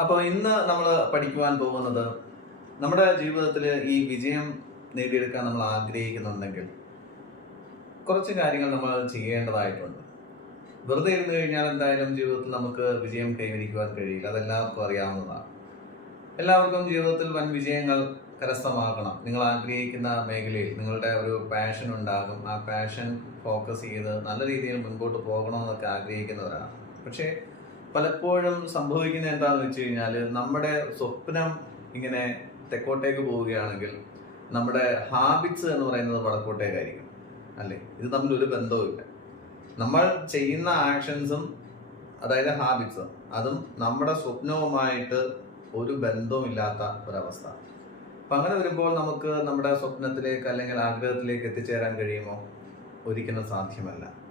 അപ്പോൾ ഇന്ന് നമ്മൾ പഠിക്കുവാൻ പോകുന്നത് നമ്മുടെ ജീവിതത്തിൽ ഈ വിജയം നേടിയെടുക്കാൻ നമ്മൾ ആഗ്രഹിക്കുന്നുണ്ടെങ്കിൽ കുറച്ച് കാര്യങ്ങൾ നമ്മൾ ചെയ്യേണ്ടതായിട്ടുണ്ട്. വെറുതെ ഇരുന്ന് കഴിഞ്ഞാൽ എന്തായാലും ജീവിതത്തിൽ നമുക്ക് വിജയം കൈവരിക്കുവാൻ കഴിയില്ല. അതെല്ലാവർക്കും അറിയാവുന്നതാണ്. എല്ലാവർക്കും ജീവിതത്തിൽ വൻ വിജയങ്ങൾ കരസ്ഥമാക്കണം നിങ്ങൾ ആഗ്രഹിക്കുന്ന മേഖലയിൽ നിങ്ങളുടെ ഒരു പാഷൻ ഉണ്ടാകും. ആ പാഷൻ ഫോക്കസ് ചെയ്ത് നല്ല രീതിയിൽ മുൻപോട്ട് പോകണമെന്നൊക്കെ ആഗ്രഹിക്കുന്നവരാണ്. പക്ഷേ പലപ്പോഴും സംഭവിക്കുന്നത് എന്താണെന്ന് വെച്ച് കഴിഞ്ഞാൽ നമ്മുടെ സ്വപ്നം ഇങ്ങനെ തെക്കോട്ടേക്ക് പോവുകയാണെങ്കിൽ നമ്മുടെ ഹാബിറ്റ്സ് എന്ന് പറയുന്നത് വടക്കോട്ടേക്കായിരിക്കും. അല്ലേ? ഇത് തമ്മിൽ ഒരു ബന്ധവുമില്ല. നമ്മൾ ചെയ്യുന്ന ആക്ഷൻസും അതായത് ഹാബിറ്റ്സും അതും നമ്മുടെ സ്വപ്നവുമായിട്ട് ഒരു ബന്ധവുമില്ലാത്ത ഒരവസ്ഥ. അപ്പം അങ്ങനെ വരുമ്പോൾ നമുക്ക് നമ്മുടെ സ്വപ്നത്തിലേക്ക് അല്ലെങ്കിൽ ആഗ്രഹത്തിലേക്ക് എത്തിച്ചേരാൻ കഴിയുമോ? ഒരിക്കലും സാധ്യമല്ല.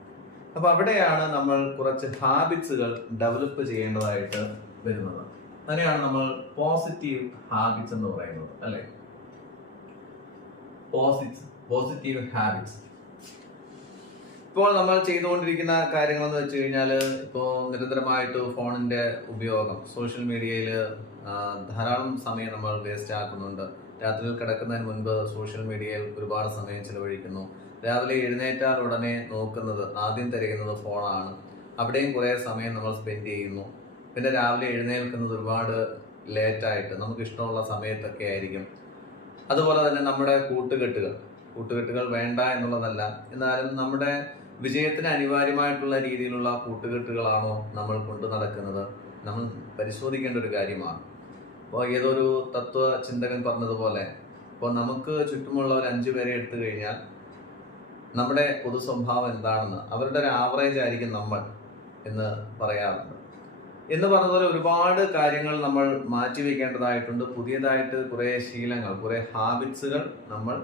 അപ്പൊ അവിടെയാണ് നമ്മൾ കുറച്ച് ഹാബിറ്റ്സുകൾ ഡെവലപ്പ് ചെയ്യേണ്ടതായിട്ട് വരുന്നത്. അങ്ങനെയാണ് നമ്മൾ പോസിറ്റീവ് ഹാബിറ്റ്സ് എന്ന് പറയുന്നത് അല്ലെ? പോസിറ്റ് പോസിറ്റീവ് ഹാബിറ്റ്സ് ഇപ്പോൾ നമ്മൾ ചെയ്തുകൊണ്ടിരിക്കുന്ന കാര്യങ്ങൾ എന്ന് വെച്ച് കഴിഞ്ഞാൽ ഇപ്പോൾ നിരന്തരമായിട്ട് ഫോണിന്റെ ഉപയോഗം സോഷ്യൽ മീഡിയയിൽ ധാരാളം സമയം നമ്മൾ വേസ്റ്റ് ആക്കുന്നുണ്ട്. രാത്രിയിൽ കിടക്കുന്നതിന് മുൻപ് സോഷ്യൽ മീഡിയയിൽ ഒരുപാട് സമയം ചിലവഴിക്കുന്നു. രാവിലെ എഴുന്നേറ്റാൽ ഉടനെ നോക്കുന്നത് ആദ്യം തിരയുന്നത് ഫോണാണ്. അവിടെയും കുറേ സമയം നമ്മൾ സ്പെൻഡ് ചെയ്യുന്നു. പിന്നെ രാവിലെ എഴുന്നേൽക്കുന്നത് ഒരുപാട് ലേറ്റായിട്ട് നമുക്ക് ഇഷ്ടമുള്ള സമയത്തൊക്കെ ആയിരിക്കും. അതുപോലെ തന്നെ നമ്മുടെ കൂട്ടുകെട്ടുകൾ. കൂട്ടുകെട്ടുകൾ വേണ്ട എന്നുള്ളതല്ല. എന്നാലും നമ്മുടെ വിജയത്തിന് അനിവാര്യമായിട്ടുള്ള രീതിയിലുള്ള കൂട്ടുകെട്ടുകളാണോ നമ്മൾ കൊണ്ടു നടക്കുന്നത്? നമ്മൾ പരിശോധിക്കേണ്ട ഒരു കാര്യമാണ്. അപ്പോൾ ഏതൊരു തത്വ ചിന്തകൻ പറഞ്ഞതുപോലെ ഇപ്പോൾ നമുക്ക് ചുറ്റുമുള്ള ഒരു അഞ്ചു പേരെ എടുത്തു കഴിഞ്ഞാൽ നമ്മുടെ പൊതു സ്വഭാവം എന്താണെന്ന് അവരുടെ ഒരു ആവറേജ് ആയിരിക്കും നമ്മൾ എന്ന് പറയാറുണ്ട്. എന്ന് പറഞ്ഞതുപോലെ ഒരുപാട് കാര്യങ്ങൾ നമ്മൾ മാറ്റിവെക്കേണ്ടതായിട്ടുണ്ട്. പുതിയതായിട്ട് കുറേ ശീലങ്ങൾ കുറേ ഹാബിറ്റ്സുകൾ നമ്മൾ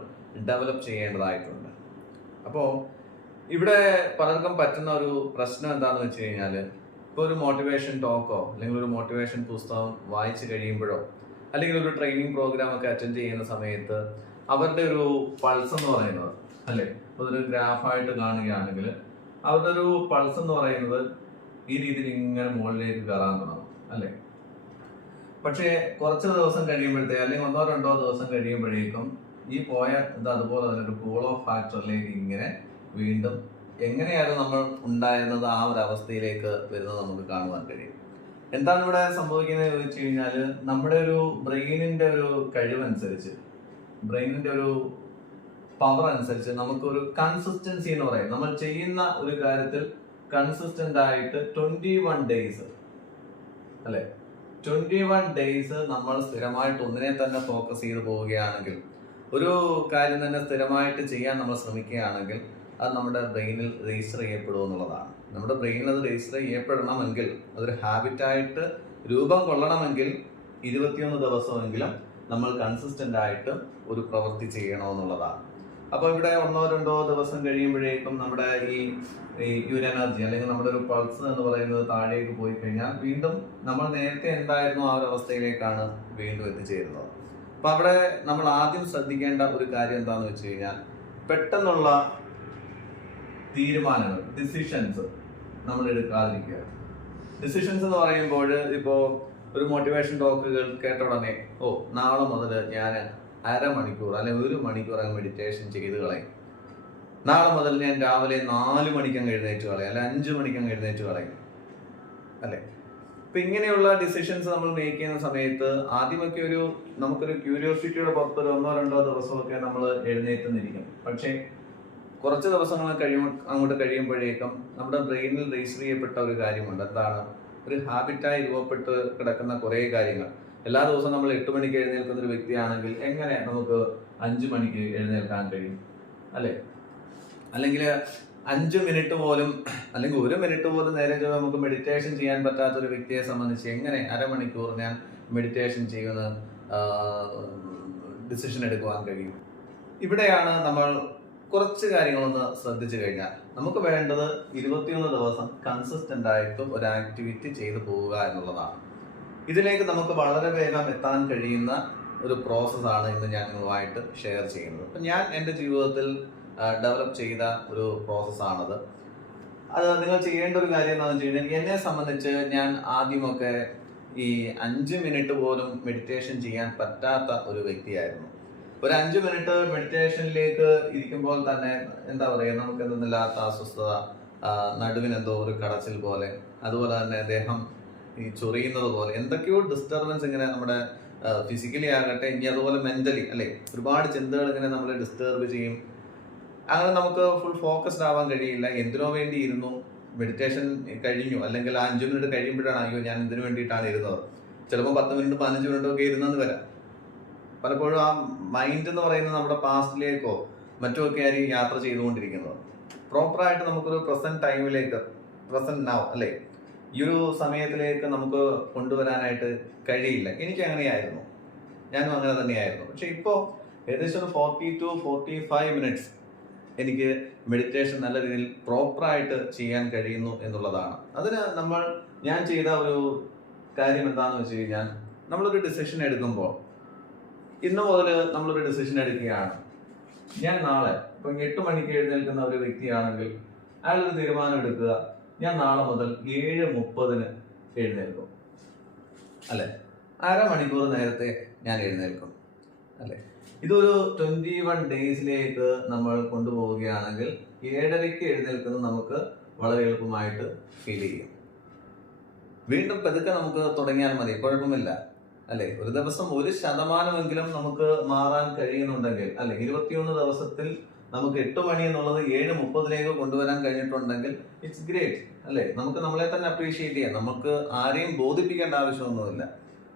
ഡെവലപ്പ് ചെയ്യേണ്ടതായിട്ടുണ്ട്. അപ്പോൾ ഇവിടെ പലർക്കും പറ്റുന്ന ഒരു പ്രശ്നം എന്താണെന്ന് വെച്ച് കഴിഞ്ഞാൽ ഇപ്പോൾ ഒരു മോട്ടിവേഷൻ ടോക്കോ അല്ലെങ്കിൽ ഒരു മോട്ടിവേഷൻ പുസ്തകം വായിച്ചു കഴിയുമ്പോഴോ അല്ലെങ്കിൽ ഒരു ട്രെയിനിങ് പ്രോഗ്രാം ഒക്കെ അറ്റൻഡ് ചെയ്യുന്ന സമയത്ത് അവരുടെ ഒരു പൾസ് എന്ന് പറയുന്നത് അല്ലെ? അതൊരു ഗ്രാഫായിട്ട് കാണുകയാണെങ്കിൽ അവരുടെ ഒരു പൾസ് എന്ന് പറയുന്നത് ഈ രീതിയിൽ ഇങ്ങനെ മുകളിലേക്ക് കയറാൻ തുടങ്ങും അല്ലെ? പക്ഷേ കുറച്ച് ദിവസം കഴിയുമ്പോഴത്തേ അല്ലെങ്കിൽ ഒന്നോ രണ്ടോ ദിവസം കഴിയുമ്പോഴേക്കും ഈ പോയ ഇത് അതുപോലെ തന്നെ ഒരു കൂൾ ഓഫ് ഫാക്ടറിലേക്ക് ഇങ്ങനെ വീണ്ടും എങ്ങനെയാണ് നമ്മൾ ഉണ്ടായിരുന്നത് ആ ഒരു അവസ്ഥയിലേക്ക് വരുന്നത് നമുക്ക് കാണുവാൻ കഴിയും. എന്താണ് ഇവിടെ സംഭവിക്കുന്നത് ചോദിച്ചു കഴിഞ്ഞാൽ നമ്മുടെ ഒരു ബ്രെയിനിന്റെ ഒരു കഴിവനുസരിച്ച് ബ്രെയിനിന്റെ ഒരു പവർ അനുസരിച്ച് നമുക്കൊരു കൺസിസ്റ്റൻസി എന്ന് പറയും. നമ്മൾ ചെയ്യുന്ന ഒരു കാര്യത്തിൽ കൺസിസ്റ്റന്റ് ആയിട്ട് ട്വന്റി വൺ ഡേയ്സ് അല്ലെ? ട്വന്റി വൺ ഡേയ്സ് നമ്മൾ സ്ഥിരമായിട്ട് ഒന്നിനെ തന്നെ ഫോക്കസ് ചെയ്ത് പോവുകയാണെങ്കിൽ ഒരു കാര്യം തന്നെ സ്ഥിരമായിട്ട് ചെയ്യാൻ നമ്മൾ ശ്രമിക്കുകയാണെങ്കിൽ അത് നമ്മുടെ ബ്രെയിനിൽ രജിസ്റ്റർ ചെയ്യപ്പെടും എന്നുള്ളതാണ്. നമ്മുടെ ബ്രെയിനിൽ അത് രജിസ്റ്റർ ചെയ്യപ്പെടണമെങ്കിൽ അതൊരു ഹാബിറ്റായിട്ട് രൂപം കൊള്ളണമെങ്കിൽ ഇരുപത്തിയൊന്ന് ദിവസമെങ്കിലും നമ്മൾ കൺസിസ്റ്റന്റ് ആയിട്ട് ഒരു പ്രവൃത്തി ചെയ്യണമെന്നുള്ളതാണ് അപ്പോൾ ഇവിടെ ഒന്നോ രണ്ടോ ദിവസം കഴിയുമ്പോഴേക്കും നമ്മുടെ ഈ യൂർ എനർജി അല്ലെങ്കിൽ നമ്മുടെ ഒരു പൾസ് എന്ന് പറയുന്നത് താഴേക്ക് പോയി കഴിഞ്ഞാൽ വീണ്ടും നമ്മൾ നേരത്തെ എന്തായിരുന്നു ആ ഒരു അവസ്ഥയിലേക്കാണ് വീണ്ടും എത്തിച്ചേരുന്നത്. അപ്പൊ അവിടെ നമ്മൾ ആദ്യം ശ്രദ്ധിക്കേണ്ട ഒരു കാര്യം എന്താണെന്ന് വെച്ച് കഴിഞ്ഞാൽ പെട്ടെന്നുള്ള തീരുമാനങ്ങൾ ഡിസിഷൻസ് നമ്മൾ എടുക്കാതിരിക്കുക. ഡിസിഷൻസ് എന്ന് പറയുമ്പോൾ ഇപ്പോ ഒരു മോട്ടിവേഷൻ ടോക്കുകൾ കേട്ട ഉടനെ ഓ നാളെ മുതൽ ഞാൻ അരമണിക്കൂർ അല്ലെങ്കിൽ ഒരു മണിക്കൂർ അങ്ങ് മെഡിറ്റേഷൻ ചെയ്ത് കളയും. നാളെ മുതൽ ഞാൻ രാവിലെ നാല് മണിക്കങ്ങ് എഴുന്നേറ്റ് കളയും. അല്ലെ അഞ്ചു മണിക്കങ്ങ് എഴുന്നേറ്റ് കളയും. അല്ലേ? അപ്പൊ ഇങ്ങനെയുള്ള ഡിസിഷൻസ് നമ്മൾ മേക്ക് ചെയ്യുന്ന സമയത്ത് ആദ്യമൊക്കെ ഒരു നമുക്കൊരു ക്യൂരിയോസിറ്റിയുടെ പുറത്ത് ഒരു ഒന്നോ രണ്ടോ ദിവസമൊക്കെ നമ്മൾ എഴുന്നേറ്റുന്നിരിക്കും. പക്ഷേ കുറച്ച് ദിവസങ്ങൾ കഴിയുമ്പോൾ അങ്ങോട്ട് കഴിയുമ്പോഴേക്കും നമ്മുടെ ബ്രെയിനിൽ രജിസ്റ്റർ ചെയ്യപ്പെട്ട ഒരു കാര്യമുണ്ട്. എന്താണ്? ഒരു ഹാബിറ്റായി രൂപപ്പെട്ട് കിടക്കുന്ന കുറേ കാര്യങ്ങൾ. എല്ലാ ദിവസവും നമ്മൾ എട്ട് മണിക്ക് എഴുന്നേൽക്കുന്ന ഒരു വ്യക്തിയാണെങ്കിൽ എങ്ങനെ നമുക്ക് അഞ്ചു മണിക്ക് എഴുന്നേൽക്കാൻ കഴിയും? അല്ലെ? അല്ലെങ്കിൽ അഞ്ച് മിനിറ്റ് പോലും അല്ലെങ്കിൽ ഒരു മിനിറ്റ് പോലും നേരെ ചൊവ്വെ നമുക്ക് മെഡിറ്റേഷൻ ചെയ്യാൻ പറ്റാത്ത ഒരു വ്യക്തിയെ സംബന്ധിച്ച് എങ്ങനെ അരമണിക്കൂർ ഞാൻ മെഡിറ്റേഷൻ ചെയ്യുന്ന ഡിസിഷൻ എടുക്കുവാൻ കഴിയും? ഇവിടെയാണ് നമ്മൾ കുറച്ച് കാര്യങ്ങളൊന്ന് ശ്രദ്ധിച്ചു കഴിഞ്ഞാൽ നമുക്ക് വേണ്ടത് ഇരുപത്തിയൊന്ന് ദിവസം കൺസിസ്റ്റന്റ് ആയിട്ട് ഒരു ആക്ടിവിറ്റി ചെയ്തു പോവുക എന്നുള്ളതാണ്. ഇതിലേക്ക് നമുക്ക് വളരെ വേഗം എത്താൻ കഴിയുന്ന ഒരു പ്രോസസ്സാണ് ഇന്ന് ഞാൻ നിങ്ങളുമായിട്ട് ഷെയർ ചെയ്യുന്നത്. അപ്പം ഞാൻ എന്റെ ജീവിതത്തിൽ ഡെവലപ്പ് ചെയ്ത ഒരു പ്രോസസ്സാണത് അത് നിങ്ങൾ ചെയ്യേണ്ട ഒരു കാര്യം എന്താണെന്ന് വെച്ച് കഴിഞ്ഞാൽ എന്നെ സംബന്ധിച്ച് ഞാൻ ആദ്യമൊക്കെ ഈ അഞ്ച് മിനിറ്റ് പോലും മെഡിറ്റേഷൻ ചെയ്യാൻ പറ്റാത്ത ഒരു വ്യക്തിയായിരുന്നു. ഒരു അഞ്ച് മിനിറ്റ് മെഡിറ്റേഷനിലേക്ക് ഇരിക്കുമ്പോൾ തന്നെ എന്താ പറയുക നമുക്ക് എന്തെന്നില്ലാത്ത അസ്വസ്ഥത നടുവിനെന്തോ ഒരു കടച്ചിൽ പോലെ അതുപോലെ തന്നെ ദേഹം ഈ ചൊറിയുന്നത് പോലെ എന്തൊക്കെയോ ഡിസ്റ്റർബൻസ് ഇങ്ങനെ നമ്മുടെ ഫിസിക്കലി ആകട്ടെ ഇനി അതുപോലെ മെന്റലി അല്ലെ? ഒരുപാട് ചിന്തകൾ ഇങ്ങനെ നമ്മളെ ഡിസ്റ്റർബ് ചെയ്യും. അങ്ങനെ നമുക്ക് ഫുൾ ഫോക്കസ്ഡ് ആവാൻ കഴിയില്ല. എന്തിനോ വേണ്ടി ഇരുന്നു മെഡിറ്റേഷൻ കഴിഞ്ഞു. അല്ലെങ്കിൽ ആ അഞ്ചു മിനിറ്റ് കഴിയുമ്പോഴാണ് അയ്യോ ഞാൻ എന്തിനു വേണ്ടിയിട്ടാണ് ഇരുന്നത്? ചിലപ്പോൾ പത്ത് മിനിറ്റ് പതിനഞ്ച് മിനിറ്റ് ഒക്കെ ഇരുന്നെന്ന് വരാം. പലപ്പോഴും ആ മൈൻഡ് എന്ന് പറയുന്നത് നമ്മുടെ പാസ്റ്റിലേക്കോ മറ്റോ ഒക്കെ ആയിരിക്കും യാത്ര ചെയ്തുകൊണ്ടിരിക്കുന്നത്. പ്രോപ്പറായിട്ട് നമുക്കൊരു പ്രസന്റ് ടൈമിലേക്ക് പ്രസന്റ് നാവ് അല്ലേ? ഈ ഒരു സമയത്തിലേക്ക് നമുക്ക് കൊണ്ടുവരാനായിട്ട് കഴിയില്ല. എനിക്ക് അങ്ങനെയായിരുന്നു. ഞാനും അങ്ങനെ തന്നെയായിരുന്നു. പക്ഷെ ഇപ്പോൾ ഏകദേശം ഒരു forty to forty five minutes എനിക്ക് മെഡിറ്റേഷൻ നല്ല രീതിയിൽ പ്രോപ്പറായിട്ട് ചെയ്യാൻ കഴിയുന്നു എന്നുള്ളതാണ്. അതിന് നമ്മൾ ഞാൻ ചെയ്ത ഒരു കാര്യം എന്താണെന്ന് വെച്ച് കഴിഞ്ഞാൽ നമ്മളൊരു ഡിസിഷൻ എടുക്കുമ്പോൾ ഇന്ന് മുതൽ നമ്മളൊരു ഡിസിഷൻ എടുക്കുകയാണ്. ഞാൻ നാളെ ഇപ്പം എട്ട് മണിക്ക് എഴുന്നേൽക്കുന്ന ഒരു വ്യക്തിയാണെങ്കിൽ അയാളൊരു തീരുമാനം എടുക്കുക. ഞാൻ നാളെ മുതൽ ഏഴ് മുപ്പതിന് എഴുന്നേൽക്കും. അല്ലെ? അരമണിക്കൂർ നേരത്തെ ഞാൻ എഴുന്നേൽക്കും. അല്ലെ? ഇതൊരു ട്വന്റി വൺ ഡേയ്സിലേക്ക് നമ്മൾ കൊണ്ടുപോവുകയാണെങ്കിൽ ഏഴരയ്ക്ക് എഴുന്നേൽക്കുന്നത് നമുക്ക് വളരെ എളുപ്പമായിട്ട് ഫീൽ ചെയ്യും. വീണ്ടും പതുക്കെ നമുക്ക് തുടങ്ങിയാൽ മതി കുഴപ്പമില്ല. അല്ലെ? ഒരു ദിവസം ഒരു ശതമാനമെങ്കിലും നമുക്ക് മാറാൻ കഴിയുന്നുണ്ടെങ്കിൽ അല്ലെ? ഇരുപത്തിയൊന്ന് ദിവസത്തിൽ നമുക്ക് എട്ട് മണി എന്നുള്ളത് ഏഴ് മുപ്പതിലേക്ക് കൊണ്ടുവരാൻ കഴിഞ്ഞിട്ടുണ്ടെങ്കിൽ ഇറ്റ്സ് ഗ്രേറ്റ് അല്ലേ? നമുക്ക് നമ്മളെ തന്നെ അപ്രീഷിയേറ്റ് ചെയ്യാം. നമുക്ക് ആരെയും ബോധിപ്പിക്കേണ്ട ആവശ്യമൊന്നുമില്ല.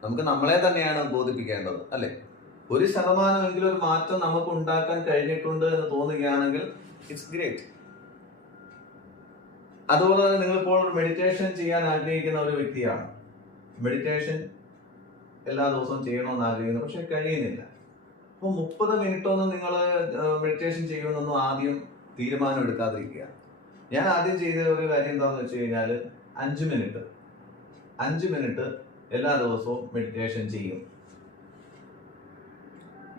നമുക്ക് നമ്മളെ തന്നെയാണ് ബോധിപ്പിക്കേണ്ടത് അല്ലെ? ഒരു ശതമാനമെങ്കിലും ഒരു മാറ്റം നമുക്ക് ഉണ്ടാക്കാൻ കഴിഞ്ഞിട്ടുണ്ട് എന്ന് തോന്നുകയാണെങ്കിൽ ഇറ്റ്സ് ഗ്രേറ്റ് അതുപോലെ തന്നെ നിങ്ങളിപ്പോൾ മെഡിറ്റേഷൻ ചെയ്യാൻ ആഗ്രഹിക്കുന്ന ഒരു വ്യക്തിയാണ്. മെഡിറ്റേഷൻ എല്ലാ ദിവസവും ചെയ്യണമെന്ന് ആഗ്രഹിക്കുന്നു പക്ഷെ കഴിയുന്നില്ല. അപ്പോൾ മുപ്പത് മിനിറ്റ് ഒന്നും നിങ്ങൾ മെഡിറ്റേഷൻ ചെയ്യുമെന്നൊന്നും ആദ്യം തീരുമാനം എടുക്കാതിരിക്കുക. ഞാൻ ആദ്യം ചെയ്ത ഒരു കാര്യം എന്താണെന്ന് വെച്ച് കഴിഞ്ഞാൽ അഞ്ച് മിനിറ്റ് അഞ്ച് മിനിറ്റ് എല്ലാ ദിവസവും മെഡിറ്റേഷൻ ചെയ്യും.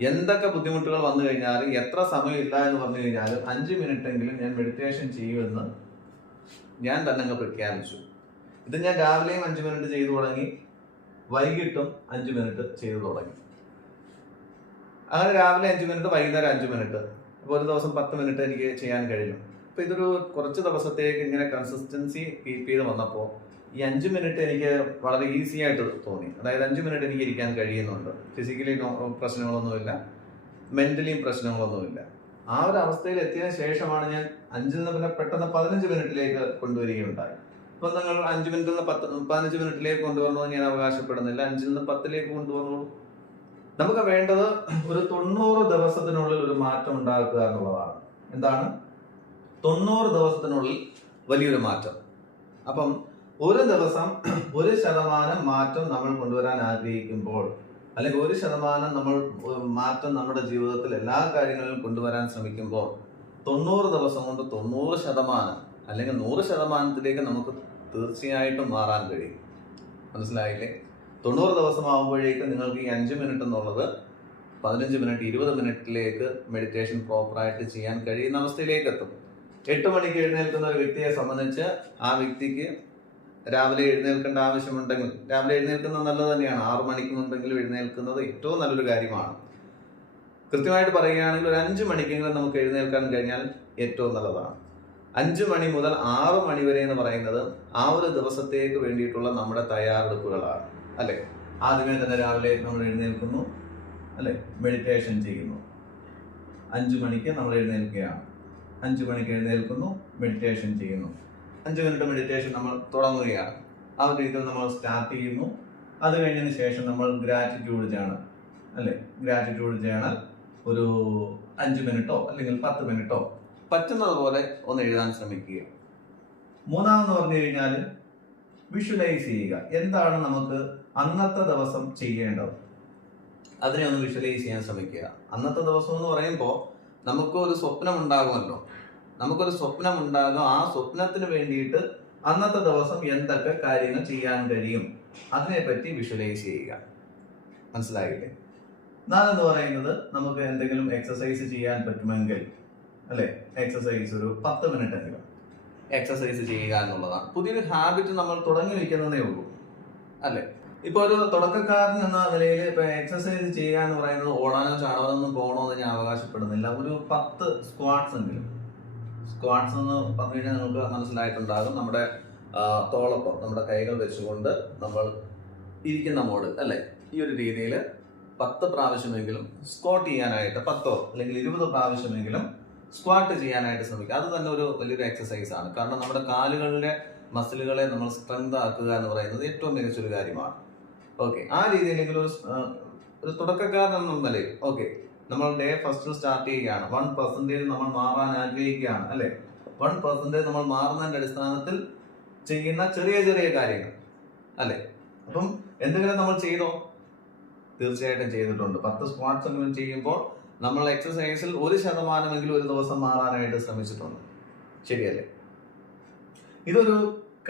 എന്തൊക്കെ ബുദ്ധിമുട്ടുകൾ വന്നു കഴിഞ്ഞാലും എത്ര സമയം ഇല്ല എന്ന് പറഞ്ഞു കഴിഞ്ഞാലും അഞ്ച് എങ്കിലും ഞാൻ മെഡിറ്റേഷൻ ചെയ്യുമെന്ന് ഞാൻ തന്നെ അങ്ങ് പ്രഖ്യാപിച്ചു. ഇത് ഞാൻ രാവിലെയും അഞ്ച് മിനിറ്റ് ചെയ്തു തുടങ്ങി വൈകിട്ടും അഞ്ച് മിനിറ്റ് ചെയ്തു തുടങ്ങി. അങ്ങനെ രാവിലെ അഞ്ച് മിനിറ്റ് വൈകുന്നേരം അഞ്ച് മിനിറ്റ്. അപ്പോൾ ഒരു ദിവസം പത്ത് മിനിറ്റ് എനിക്ക് ചെയ്യാൻ കഴിയും. അപ്പോൾ ഇതൊരു കുറച്ച് ദിവസത്തേക്ക് ഇങ്ങനെ കൺസിസ്റ്റൻസി കീപ്പ് ചെയ്ത് വന്നപ്പോൾ ഈ അഞ്ച് മിനിറ്റ് എനിക്ക് വളരെ ഈസി ആയിട്ട് തോന്നി. അതായത് അഞ്ച് മിനിറ്റ് എനിക്ക് ഇരിക്കാൻ കഴിയുന്നുണ്ട്. ഫിസിക്കലി പ്രശ്നങ്ങളൊന്നുമില്ല. മെന്റലിയും പ്രശ്നങ്ങളൊന്നുമില്ല. ആ ഒരു അവസ്ഥയിൽ എത്തിയതിനു ശേഷമാണ് ഞാൻ അഞ്ചിൽ നിന്ന് പിന്നെ പെട്ടെന്ന് പതിനഞ്ച് മിനിറ്റിലേക്ക് കൊണ്ടുവരികയുണ്ടായി. അപ്പോൾ നിങ്ങൾ അഞ്ച് മിനിറ്റിൽ നിന്ന് പത്ത് പതിനഞ്ച് മിനിറ്റിലേക്ക് കൊണ്ടുവരണമെന്ന് ഞാൻ അവകാശപ്പെടുന്നില്ല. അഞ്ചിൽ നിന്ന് പത്തിലേക്ക് കൊണ്ടുവന്നോളൂ. നമുക്ക് വേണ്ടത് ഒരു തൊണ്ണൂറ് ദിവസത്തിനുള്ളിൽ ഒരു മാറ്റം ഉണ്ടാക്കുക എന്നുള്ളതാണ്. എന്താണ്? തൊണ്ണൂറ് ദിവസത്തിനുള്ളിൽ വലിയൊരു മാറ്റം. അപ്പം ഒരു ദിവസം ഒരു ശതമാനം മാറ്റം നമ്മൾ കൊണ്ടുവരാൻ ആഗ്രഹിക്കുമ്പോൾ അല്ലെങ്കിൽ ഒരു ശതമാനം നമ്മൾ മാറ്റം നമ്മുടെ ജീവിതത്തിൽ എല്ലാ കാര്യങ്ങളിലും കൊണ്ടുവരാൻ ശ്രമിക്കുമ്പോൾ തൊണ്ണൂറ് ദിവസം കൊണ്ട് തൊണ്ണൂറ് ശതമാനം അല്ലെങ്കിൽ നൂറ് ശതമാനത്തിലേക്ക് നമുക്ക് തീർച്ചയായിട്ടും മാറാൻ കഴിയും. മനസ്സിലായില്ലേ? തൊണ്ണൂറ് ദിവസം ആകുമ്പോഴേക്കും നിങ്ങൾക്ക് ഈ അഞ്ച് മിനിറ്റ് എന്നുള്ളത് പതിനഞ്ച് മിനിറ്റ് ഇരുപത് മിനിറ്റിലേക്ക് മെഡിറ്റേഷൻ പ്രോപ്പറായിട്ട് ചെയ്യാൻ കഴിയുന്ന അവസ്ഥയിലേക്ക് എത്തും. എട്ട് മണിക്ക് എഴുന്നേൽക്കുന്ന ഒരു വ്യക്തിയെ സംബന്ധിച്ച് ആ വ്യക്തിക്ക് രാവിലെ എഴുന്നേൽക്കേണ്ട ആവശ്യമുണ്ടെങ്കിൽ രാവിലെ എഴുന്നേൽക്കുന്നത് നല്ലത് തന്നെയാണ്. ആറു മണിക്കുന്നുണ്ടെങ്കിലും എഴുന്നേൽക്കുന്നത് ഏറ്റവും നല്ലൊരു കാര്യമാണ്. കൃത്യമായിട്ട് പറയുകയാണെങ്കിൽ ഒരു അഞ്ച് മണിക്കെങ്കിലും നമുക്ക് എഴുന്നേൽക്കാൻ കഴിഞ്ഞാൽ ഏറ്റവും നല്ലതാണ്. അഞ്ച് മണി മുതൽ ആറ് മണി വരെ എന്ന് പറയുന്നത് ആ ഒരു ദിവസത്തേക്ക് വേണ്ടിയിട്ടുള്ള നമ്മുടെ തയ്യാറെടുപ്പുകളാണ്. അല്ലെ? ആദ്യമേ തന്നെ രാവിലെ നമ്മൾ എഴുന്നേൽക്കുന്നു അല്ലേ? മെഡിറ്റേഷൻ ചെയ്യുന്നു. അഞ്ച് മണിക്ക് നമ്മൾ എഴുന്നേൽക്കുകയാണ്. അഞ്ച് മണിക്ക് എഴുന്നേൽക്കുന്നു മെഡിറ്റേഷൻ ചെയ്യുന്നു. അഞ്ച് മിനിറ്റ് മെഡിറ്റേഷൻ നമ്മൾ തുടങ്ങുകയാണ്. ആ ഒരു രീതിയിൽ നമ്മൾ സ്റ്റാർട്ട് ചെയ്യുന്നു. അത് കഴിഞ്ഞതിന് ശേഷം നമ്മൾ ഗ്രാറ്റിറ്റ്യൂഡ് ചെയ്യണം അല്ലേ? ഗ്രാറ്റിറ്റ്യൂഡ് ചെയ്യണം ഒരു അഞ്ച് മിനിറ്റോ അല്ലെങ്കിൽ പത്ത് മിനിറ്റോ പറ്റുന്നത് പോലെ ഒന്ന് എഴുതാൻ ശ്രമിക്കുക. മൂന്നാമെന്ന് പറഞ്ഞു കഴിഞ്ഞാൽ വിഷ്വലൈസ് ചെയ്യുക. എന്താണ് നമുക്ക് അന്നത്തെ ദിവസം ചെയ്യേണ്ടത്? അതിനെ ഒന്ന് വിഷ്വലൈസ് ചെയ്യാൻ ശ്രമിക്കുക. അന്നത്തെ ദിവസം എന്ന് പറയുമ്പോൾ നമുക്ക് ഒരു സ്വപ്നം ഉണ്ടാകുമല്ലോ. നമുക്കൊരു സ്വപ്നം ഉണ്ടാകും. ആ സ്വപ്നത്തിന് വേണ്ടിയിട്ട് അന്നത്തെ ദിവസം എന്തൊക്കെ കാര്യങ്ങൾ ചെയ്യാൻ കഴിയും? അതിനെപ്പറ്റി വിഷ്വലൈസ് ചെയ്യുക. മനസ്സിലായില്ലേ? നാലെന്ന് പറയുന്നത് നമുക്ക് എന്തെങ്കിലും എക്സസൈസ് ചെയ്യാൻ പറ്റുമെങ്കിൽ അല്ലെ? എക്സസൈസ് ഒരു പത്ത് മിനിറ്റ് എങ്കിലും. എക്സസൈസ് ചെയ്യുക എന്നുള്ളതാണ്. പുതിയൊരു ഹാബിറ്റ് നമ്മൾ തുടങ്ങി വെക്കുന്നതേ ഉള്ളൂ. അല്ലെ? ഇപ്പൊ ഒരു തുടക്കക്കാരൻ എന്ന നിലയിൽ ഇപ്പൊ എക്സസൈസ് ചെയ്യുക എന്ന് പറയുന്നത് ഓടാനോ ചാടാനോ ഒന്നും പോകണോ എന്ന് ഞാൻ അവകാശപ്പെടുന്നില്ല. ഒരു പത്ത് സ്ക്വാഡ്സ് എങ്കിലും. സ്ക്വാഡ്സ് എന്ന് പറഞ്ഞു കഴിഞ്ഞാൽ നിങ്ങൾക്ക് മനസ്സിലായിട്ടുണ്ടാകും നമ്മുടെ തോളപ്പം നമ്മുടെ കൈകൾ വെച്ചുകൊണ്ട് നമ്മൾ ഇരിക്കുന്ന മോഡ് അല്ലെ? ഈ ഒരു രീതിയിൽ പത്ത് പ്രാവശ്യമെങ്കിലും സ്ക്വാട്ട് ചെയ്യാനായിട്ട് പത്തോ അല്ലെങ്കിൽ ഇരുപത് പ്രാവശ്യമെങ്കിലും സ്ക്വാട്ട് ചെയ്യാനായിട്ട് ശ്രമിക്കുക. അത് തന്നെ ഒരു വലിയൊരു എക്സസൈസ് ആണ്. കാരണം നമ്മുടെ കാലുകളിലെ മസിലുകളെ നമ്മൾ സ്ട്രെങ്ത് ആക്കുക എന്ന് പറയുന്നത് ഏറ്റവും മികച്ചൊരു കാര്യമാണ്. ഓക്കെ ആ രീതിയിലെങ്കിലും ഒരു ഒരു തുടക്കക്കാരൻ എന്ന നിലയിൽ ഓക്കെ നമ്മൾ ഡേ ഫസ്റ്റ് സ്റ്റാർട്ട് ചെയ്യുകയാണ്. വൺ പെർസെന്റേജ് നമ്മൾ മാറാൻ ആഗ്രഹിക്കുകയാണ് അല്ലെ? വൺ പെർസെന്റേജ് നമ്മൾ മാറുന്നതിന്റെ അടിസ്ഥാനത്തിൽ ചെയ്യുന്ന ചെറിയ ചെറിയ കാര്യങ്ങൾ അല്ലെ? അപ്പം എന്തെങ്കിലും നമ്മൾ ചെയ്തോ? തീർച്ചയായിട്ടും ചെയ്തിട്ടുണ്ട്. പത്ത് സ്ക്വാട്സ് എങ്കിലും ചെയ്യുമ്പോൾ നമ്മൾ എക്സസൈസിൽ ഒരു ശതമാനമെങ്കിലും ഒരു ദിവസം മാറാനായിട്ട് ശ്രമിച്ചിട്ടുണ്ട്. ശരിയല്ലേ? ഇതൊരു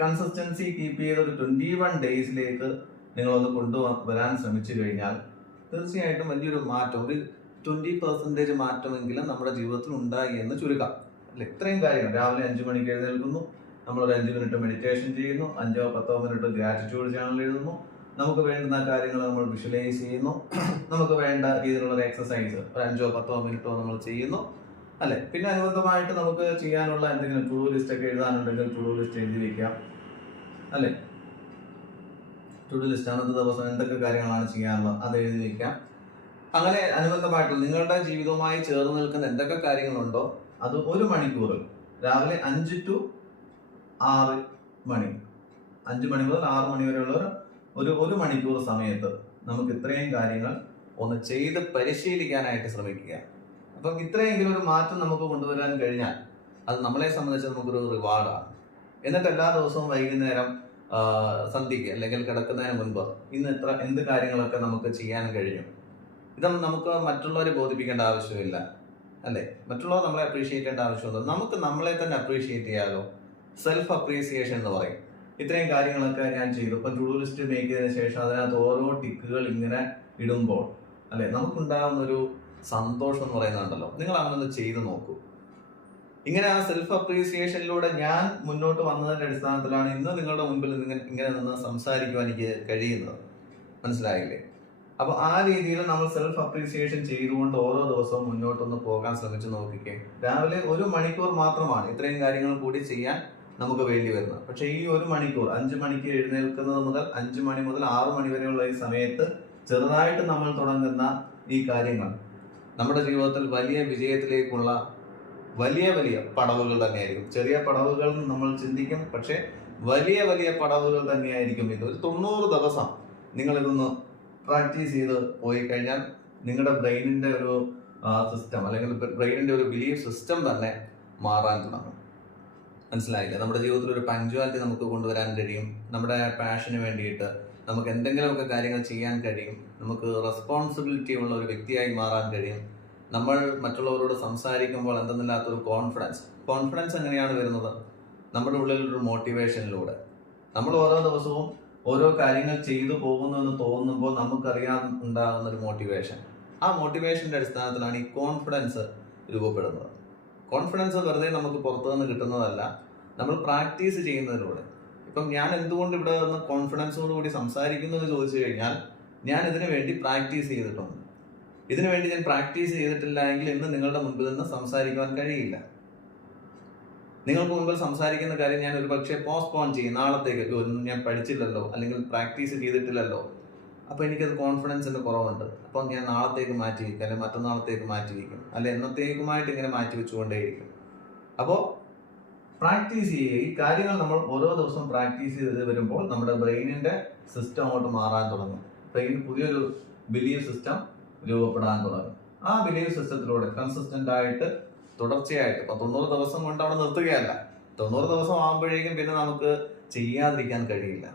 കൺസിസ്റ്റൻസി കീപ്പ് ചെയ്ത ഒരു ട്വന്റി വൺ ഡേയ്സിലേക്ക് നിങ്ങളൊന്ന് കൊണ്ടുവരാൻ ശ്രമിച്ചു കഴിഞ്ഞാൽ തീർച്ചയായിട്ടും വലിയൊരു മാറ്റം ഒരു ട്വന്റി പെർസെന്റേജ് മാറ്റമെങ്കിലും നമ്മുടെ ജീവിതത്തിൽ ഉണ്ടായി എന്ന് ചുരുക്കാം. അല്ലെ? ഇത്രയും കാര്യം രാവിലെ അഞ്ചു മണിക്ക് എഴുന്നേൽക്കുന്നു. നമ്മൾ ഒരു അഞ്ച് മിനിറ്റ് മെഡിറ്റേഷൻ ചെയ്യുന്നു. അഞ്ചോ പത്തോ മിനിറ്റ് ഗ്രാറ്റിറ്റ്യൂഡ് ചാനൽ എഴുതുന്നു. നമുക്ക് വേണ്ടുന്ന കാര്യങ്ങൾ നമ്മൾ വിഷ്വലൈസ് ചെയ്യുന്നു. നമുക്ക് വേണ്ട രീതിയിലുള്ള ഒരു എക്സസൈസ് ഒരു അഞ്ചോ പത്തോ മിനിറ്റോ നമ്മൾ ചെയ്യുന്നു. അല്ലെ? പിന്നെ അനുബന്ധമായിട്ട് നമുക്ക് ചെയ്യാനുള്ള എന്തെങ്കിലും ടു ലിസ്റ്റ് ഒക്കെ എഴുതാനുണ്ടെങ്കിൽ ടു ലിസ്റ്റ് എഴുതി വെക്കാം. അല്ലെ? ടു ലിസ്റ്റ് അന്നത്തെ ദിവസം എന്തൊക്കെ കാര്യങ്ങളാണ് ചെയ്യാനുള്ളത് അത് എഴുതി വയ്ക്കാം അങ്ങനെ അനുബന്ധമായിട്ടുള്ള നിങ്ങളുടെ ജീവിതവുമായി ചേർന്ന് നിൽക്കുന്ന എന്തൊക്കെ കാര്യങ്ങളുണ്ടോ അത് ഒരു മണിക്കൂർ രാവിലെ അഞ്ച് ടു ആറ് മണി. അഞ്ച് മണി മുതൽ ആറ് മണി വരെയുള്ള ഒരു- ഒരു മണിക്കൂർ സമയത്ത് നമുക്ക് ഇത്രയും കാര്യങ്ങൾ ഒന്ന് ചെയ്ത് പരിശീലിക്കാനായിട്ട് ശ്രമിക്കുക. അപ്പം ഇത്രയെങ്കിലും ഒരു മാറ്റം നമുക്ക് കൊണ്ടുവരാൻ കഴിഞ്ഞാൽ അത് നമ്മളെ സംബന്ധിച്ച് നമുക്കൊരു റിവാർഡാണ് എന്നിട്ട് എല്ലാ ദിവസവും വൈകുന്നേരം സന്ധ്യയ്ക്ക് അല്ലെങ്കിൽ കിടക്കുന്നതിന് മുൻപ് ഇന്ന് എത്ര എന്ത് കാര്യങ്ങളൊക്കെ നമുക്ക് ചെയ്യാൻ കഴിഞ്ഞു? ഇതൊന്നും നമുക്ക് മറ്റുള്ളവരെ ബോധിപ്പിക്കേണ്ട ആവശ്യമില്ല അല്ലേ? മറ്റുള്ളവർ നമ്മളെ അപ്രീഷിയേറ്റ് ചെയ്യേണ്ട ആവശ്യമൊന്നും നമുക്ക് നമ്മളെ തന്നെ അപ്രീഷിയേറ്റ് ചെയ്യാലോ? സെൽഫ് അപ്രീസിയേഷൻ എന്ന് പറയും. ഇത്രയും കാര്യങ്ങളൊക്കെ ഞാൻ ചെയ്തു. ഇപ്പം ടു ലിസ്റ്റ് മേക്ക് ചെയ്തതിന് ശേഷം അതിനകത്ത് ഓരോ ടിക്കുകൾ ഇങ്ങനെ ഇടുമ്പോൾ അല്ലെ? നമുക്കുണ്ടാകുന്ന ഒരു സന്തോഷം എന്ന് പറയുന്നുണ്ടല്ലോ. നിങ്ങൾ അങ്ങനെ ഒന്ന് ചെയ്തു നോക്കൂ. ഇങ്ങനെ ആ സെൽഫ് അപ്രീസിയേഷനിലൂടെ ഞാൻ മുന്നോട്ട് വന്നതിന്റെ അടിസ്ഥാനത്തിലാണ് ഇന്ന് നിങ്ങളുടെ മുമ്പിൽ ഇങ്ങനെ നിന്ന് സംസാരിക്കുവാൻ എനിക്ക് കഴിയുന്നത്. മനസ്സിലായില്ലേ? അപ്പൊ ആ രീതിയിൽ നമ്മൾ സെൽഫ് അപ്രീസിയേഷൻ ചെയ്തുകൊണ്ട് ഓരോ ദിവസവും മുന്നോട്ടൊന്ന് പോകാൻ ശ്രമിച്ചു നോക്കിക്കേ. രാവിലെ ഒരു മണിക്കൂർ മാത്രമാണ് ഇത്രയും കാര്യങ്ങൾ കൂടി ചെയ്യാൻ നമുക്ക് വേണ്ടി വരുന്നത്. പക്ഷെ ഈ ഒരു മണിക്കൂർ അഞ്ചു മണിക്ക് എഴുന്നേൽക്കുന്നത് മുതൽ അഞ്ചു മണി മുതൽ ആറു മണി വരെയുള്ള ഈ സമയത്ത് ചെറുതായിട്ട് നമ്മൾ തുടങ്ങുന്ന ഈ കാര്യങ്ങൾ നമ്മുടെ ജീവിതത്തിൽ വലിയ വിജയത്തിലേക്കുള്ള വലിയ വലിയ പടവുകൾ തന്നെയായിരിക്കും. ചെറിയ പടവുകൾ നമ്മൾ ചിന്തിക്കും പക്ഷെ വലിയ വലിയ പടവുകൾ തന്നെയായിരിക്കും ഇത്. ഒരു തൊണ്ണൂറ് ദിവസം നിങ്ങൾ ഇതൊന്ന് പ്രാക്ടീസ് ചെയ്ത് പോയി കഴിഞ്ഞാൽ നിങ്ങളുടെ ബ്രെയിനിന്റെ ഒരു സിസ്റ്റം അല്ലെങ്കിൽ ബ്രെയിനിന്റെ ഒരു ബിലീഫ് സിസ്റ്റം തന്നെ മാറാൻ തുടങ്ങും. മനസ്സിലായില്ലേ? നമ്മുടെ ജീവിതത്തിൽ ഒരു പഞ്ച്വാലിറ്റി നമുക്ക് കൊണ്ടുവരാൻ കഴിയും. നമ്മുടെ പാഷന് വേണ്ടിയിട്ട് നമുക്ക് എന്തെങ്കിലുമൊക്കെ കാര്യങ്ങൾ ചെയ്യാൻ കഴിയും. നമുക്ക് റെസ്പോൺസിബിലിറ്റി ഉള്ള ഒരു വ്യക്തിയായി മാറാൻ കഴിയും. നമ്മൾ മറ്റുള്ളവരോട് സംസാരിക്കുമ്പോൾ എന്തെന്നില്ലാത്തൊരു കോൺഫിഡൻസ് കോൺഫിഡൻസ് എങ്ങനെയാണ് വരുന്നത്? നമ്മുടെ ഉള്ളിൽ ഒരു മോട്ടിവേഷനിലൂടെ നമ്മൾ ഓരോ ദിവസവും ഓരോ കാര്യങ്ങൾ ചെയ്തു പോകുന്നു എന്ന് തോന്നുമ്പോൾ നമുക്കറിയാൻ ഉണ്ടാകുന്ന ഒരു മോട്ടിവേഷൻ ആ മോട്ടിവേഷന്റെ അടിസ്ഥാനത്തിലാണ് ഈ കോൺഫിഡൻസ് രൂപപ്പെടുന്നത്. കോൺഫിഡൻസ് വെറുതെ നമുക്ക് പുറത്തു നിന്ന് കിട്ടുന്നതല്ല. നമ്മൾ പ്രാക്ടീസ് ചെയ്യുന്നതിലൂടെ. ഇപ്പം ഞാൻ എന്തുകൊണ്ട് ഇവിടെ നിന്ന് കോൺഫിഡൻസോടുകൂടി സംസാരിക്കുന്നു എന്ന് ചോദിച്ചു കഴിഞ്ഞാൽ ഞാൻ ഇതിനു വേണ്ടി പ്രാക്ടീസ് ചെയ്തിട്ടുണ്ട്. ഇതിനു വേണ്ടി ഞാൻ പ്രാക്ടീസ് ചെയ്തിട്ടില്ല എങ്കിൽ ഇന്ന് നിങ്ങളുടെ മുൻപിൽ നിന്ന് സംസാരിക്കുവാൻ കഴിയില്ല. നിങ്ങൾക്ക് മുൻപിൽ സംസാരിക്കുന്ന കാര്യം ഞാൻ ഒരു പക്ഷേ പോസ്റ്റ്പോൺ ചെയ്യും. നാളത്തേക്ക് ഒന്നും ഞാൻ പഠിച്ചില്ലല്ലോ അല്ലെങ്കിൽ പ്രാക്ടീസ് ചെയ്തിട്ടില്ലല്ലോ. അപ്പോൾ എനിക്കത് കോൺഫിഡൻസിന്റെ കുറവുണ്ട്. അപ്പം ഞാൻ നാളത്തേക്ക് മാറ്റി വയ്ക്കും അല്ലെങ്കിൽ മറ്റന്നാളത്തേക്ക് മാറ്റി വയ്ക്കും അല്ലെ എന്നത്തേക്കുമായിട്ട് ഇങ്ങനെ മാറ്റി വെച്ചുകൊണ്ടേയിരിക്കും. അപ്പോൾ പ്രാക്ടീസ് ചെയ്യുക. ഈ കാര്യങ്ങൾ നമ്മൾ ഓരോ ദിവസവും പ്രാക്ടീസ് ചെയ്ത് വരുമ്പോൾ നമ്മുടെ ബ്രെയിനിന്റെ സിസ്റ്റം അങ്ങോട്ട് മാറാൻ തുടങ്ങും. ബ്രെയിൻ പുതിയൊരു ബിലീഫ് സിസ്റ്റം രൂപപ്പെടാൻ തുടങ്ങും. ആ ബിലീഫ് സിസ്റ്റത്തിലൂടെ കൺസിസ്റ്റന്റ് ആയിട്ട് തുടർച്ചയായിട്ട് ഇപ്പൊ തൊണ്ണൂറ് ദിവസം കൊണ്ട് അവിടെ നിർത്തുകയല്ല. തൊണ്ണൂറ് ദിവസം ആകുമ്പോഴേക്കും പിന്നെ നമുക്ക് ചെയ്യാതിരിക്കാൻ കഴിയില്ല.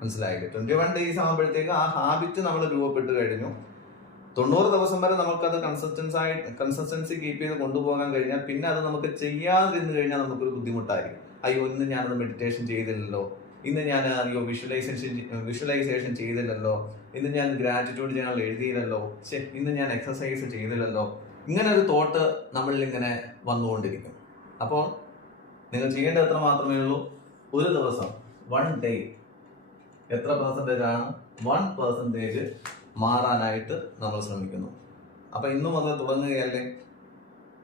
മനസ്സിലായില്ലേ ട്വന്റി വൺ ഡേയ്സ് ആകുമ്പോഴത്തേക്ക് ആ ഹാബിറ്റ് നമ്മൾ രൂപപ്പെട്ട് കഴിഞ്ഞു. തൊണ്ണൂറ് ദിവസം വരെ നമുക്കത് കൺസിസ്റ്റൻസ് ആയിട്ട് കൺസിസ്റ്റൻസി കീപ്പ് ചെയ്ത് കൊണ്ടുപോകാൻ കഴിഞ്ഞാൽ പിന്നെ അത് നമുക്ക് ചെയ്യാതിരുന്ന് കഴിഞ്ഞാൽ നമുക്കൊരു ബുദ്ധിമുട്ടായിരിക്കും. അയ്യോ ഇന്ന് ഞാനത് മെഡിറ്റേഷൻ ചെയ്തില്ലല്ലോ. ഇന്ന് ഞാൻ അയ്യോ വിഷ്വലൈസേഷൻ വിഷ്വലൈസേഷൻ ചെയ്തില്ലല്ലോ. ഇന്ന് ഞാൻ ഗ്രാറ്റിറ്റ്യൂഡ് ജേണൽ എഴുതിയില്ലല്ലോ. ഇന്ന് ഞാൻ എക്സസൈസ് ചെയ്തില്ലല്ലോ. ഇങ്ങനെ ഒരു തോട്ട് നമ്മളിൽ ഇങ്ങനെ വന്നുകൊണ്ടിരിക്കും. അപ്പോൾ നിങ്ങൾ ചെയ്യേണ്ടത് എത്ര മാത്രമേ ഉള്ളൂ? ഒരു ദിവസം വൺ ഡേ എത്ര പെർസെന്റേജ് ആണ്? വൺ പെർസെന്റേജ് മാറാനായിട്ട് നമ്മൾ ശ്രമിക്കുന്നു. അപ്പം ഇന്നു മുതൽ തുടങ്ങുകയല്ലേ?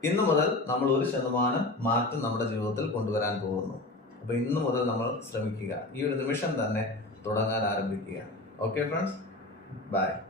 ഇന്നു മുതൽ നമ്മൾ ഒരു ശതമാനം മാറ്റം നമ്മുടെ ജീവിതത്തിൽ കൊണ്ടുവരാൻ പോകുന്നു. അപ്പം ഇന്നു മുതൽ നമ്മൾ ശ്രമിക്കുക. ഈ ഒരു നിമിഷം തന്നെ തുടങ്ങാൻ ആരംഭിക്കുക. Okay friends Bye.